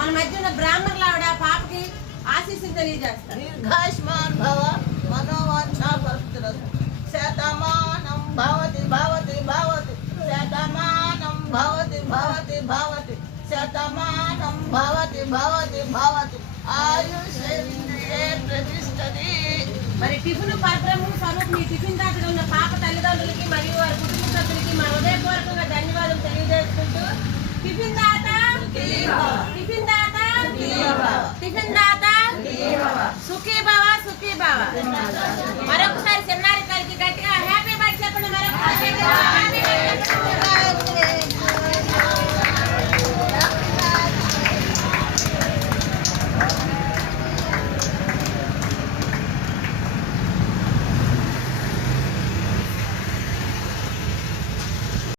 మన మధ్య ఉన్న బ్రాహ్మణులు ఆవిడ పాపకి ఆశీస్సులు తెలియజేస్తారు. దీర్ఘాయుష్మాన్ భవ మనోవాంఛా ఫలసిద్ధిరస్తు. శతమానం భవతి భవతి భవతి శతమానం భవతి భవతి భవతి శతమానం భవతి భవతి భవతి ఆయుషేంద్రియే ప్రతిష్టతి. మరి టిఫిన్ పత్రము స్వరూప్ మీ టిఫిన్ దాకా ఉన్న పాప తల్లిదండ్రులకి మరియు వారి కుటుంబ సభ్యులకి మా హృదయపూర్వకంగా ధన్యవాదాలు తెలియజేసుకుంటూ టిఫిన్ దాత